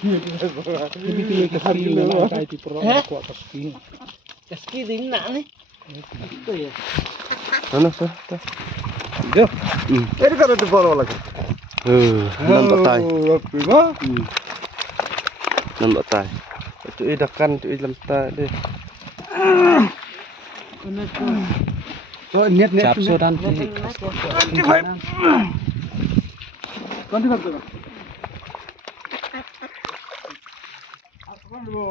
Lebih pilih ke hari ini lah kayak di perang kuat pasti. Keski din na ni. Ito ya. Ano sa? Dia. Ini kan ada bola lagi. Nampak tay. Apa mah? Nampak tay. Itu idakan itu dalam tay deh. Ano to? So net. Capso dan Ganti kan tu. Apa dulu?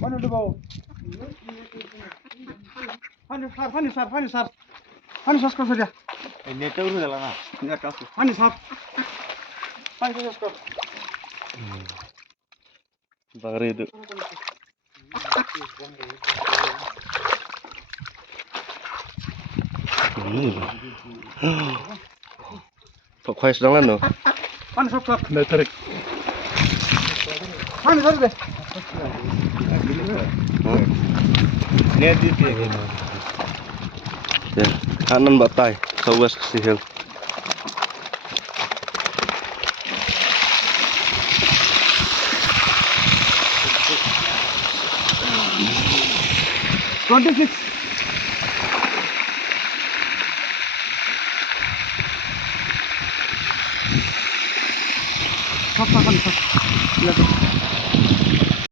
Mana dulu? Hani sar kau saja. Ini tuh udah lama. Ini kau. Hani sar kau. Bagri itu. Pak Khoai sedang lano. Hani sar. Nak tarik. Hani sar deh. Ini di Ya, kanan mbak tay. Sawas kesihil. Six. Sap. Lihat.